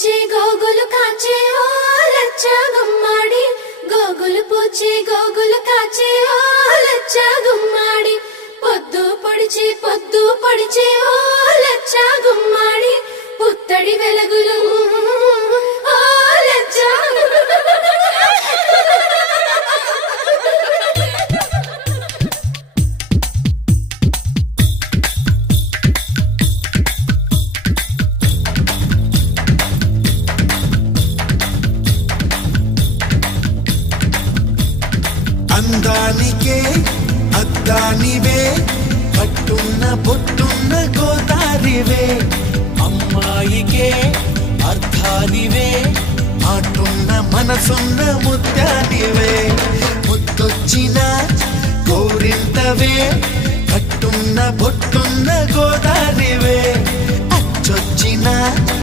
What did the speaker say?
పూచి గోగులు కాచే ఓ లచ్చ గుమ్మాడి గోగులు పూచి గోగులు కాచే ఓ లచ్చ గుమ్మాడి పొద్దు పొడిచి ఓ లచ్చ గుమ్మాడి పుత్తడి వెలుగులు ఓ లచ్చ అందానికే అద్దానివే పట్టున్న పొట్టున్న గోదారివే అమ్మాయికే అర్థానివే ఆటున్న మనసున్న ముత్యానివే ముత్తొచ్చిన కోరింతవే పట్టున్న పొట్టున్న గోదారివే అచ్చొచ్చిన